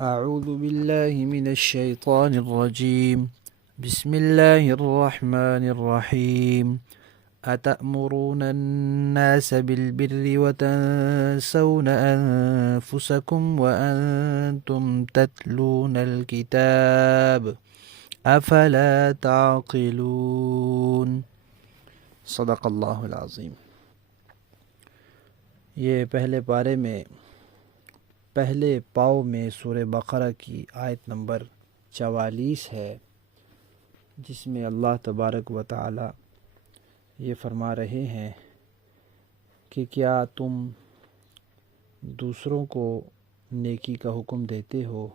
أعوذ بالله من الشيطان الرجيم. بسم الله الرحمن الرحيم. أتأمرون الناس بالبر وتنسون أنفسكم وأنتم تتلون الكتاب أفلا تعقلون. صدق اللہ العظیم. یہ پہلے پارے میں پہلے پاؤ میں سورہ بقرہ کی آیت نمبر 44 ہے، جس میں اللہ تبارک و تعالی یہ فرما رہے ہیں کہ کیا تم دوسروں کو نیکی کا حکم دیتے ہو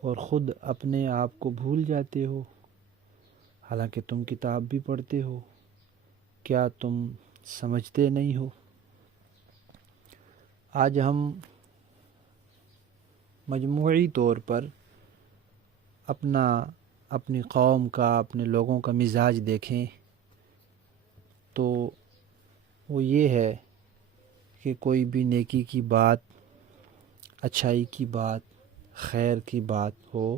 اور خود اپنے آپ کو بھول جاتے ہو، حالانکہ تم کتاب بھی پڑھتے ہو. کیا تم سمجھتے نہیں ہو؟ آج ہم مجموعی طور پر اپنی قوم کا، اپنے لوگوں کا مزاج دیکھیں تو وہ یہ ہے کہ کوئی بھی نیکی کی بات، اچھائی کی بات، خیر کی بات ہو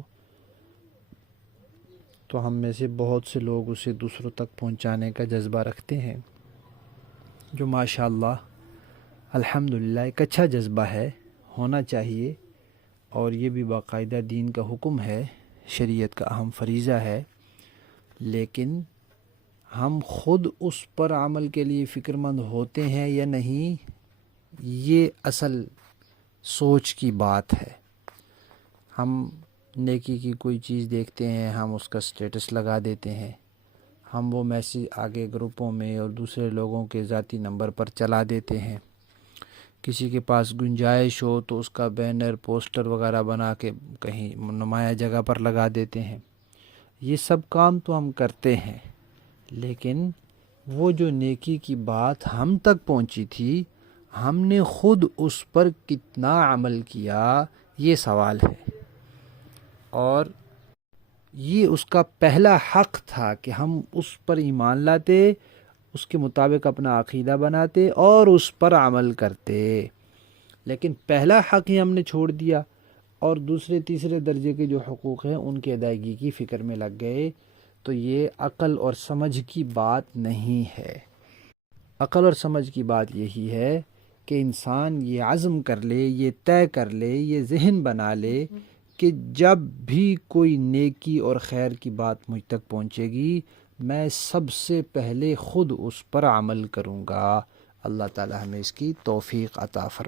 تو ہم میں سے بہت سے لوگ اسے دوسروں تک پہنچانے کا جذبہ رکھتے ہیں، جو ماشاءاللہ الحمدللہ ایک اچھا جذبہ ہے، ہونا چاہیے، اور یہ بھی باقاعدہ دین کا حکم ہے، شریعت کا اہم فریضہ ہے. لیکن ہم خود اس پر عمل کے لیے فکر مند ہوتے ہیں یا نہیں، یہ اصل سوچ کی بات ہے. ہم نیکی کی کوئی چیز دیکھتے ہیں، ہم اس کا سٹیٹس لگا دیتے ہیں، ہم وہ میسیج آگے گروپوں میں اور دوسرے لوگوں کے ذاتی نمبر پر چلا دیتے ہیں. کسی کے پاس گنجائش ہو تو اس کا بینر، پوسٹر وغیرہ بنا کے کہیں نمایاں جگہ پر لگا دیتے ہیں. یہ سب کام تو ہم کرتے ہیں، لیکن وہ جو نیکی کی بات ہم تک پہنچی تھی، ہم نے خود اس پر کتنا عمل کیا، یہ سوال ہے. اور یہ اس کا پہلا حق تھا کہ ہم اس پر ایمان لاتے، اس کے مطابق اپنا عقیدہ بناتے اور اس پر عمل کرتے. لیکن پہلا حق ہی ہم نے چھوڑ دیا اور دوسرے تیسرے درجے کے جو حقوق ہیں ان کی ادائیگی کی فکر میں لگ گئے، تو یہ عقل اور سمجھ کی بات نہیں ہے. عقل اور سمجھ کی بات یہی ہے کہ انسان یہ عزم کر لے، یہ طے کر لے، یہ ذہن بنا لے کہ جب بھی کوئی نیکی اور خیر کی بات مجھ تک پہنچے گی، میں سب سے پہلے خود اس پر عمل کروں گا. اللہ تعالی ہمیں اس کی توفیق عطا فرمائے.